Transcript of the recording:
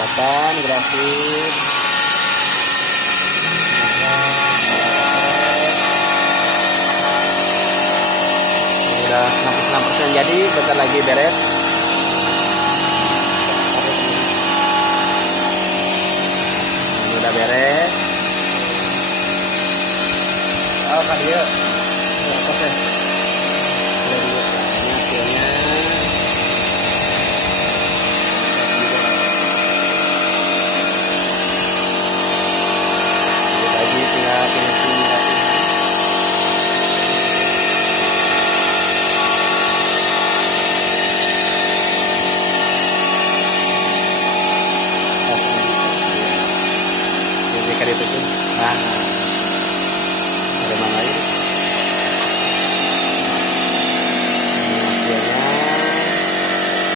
perawatan grafit. Ini udah 66% jadi, bentar lagi beres. Ini udah beres. Oh kan dia apa sih? Ini hasilnya. Lagi tinggal finishing grafitnya. Jadi kan itu tuh. Nah.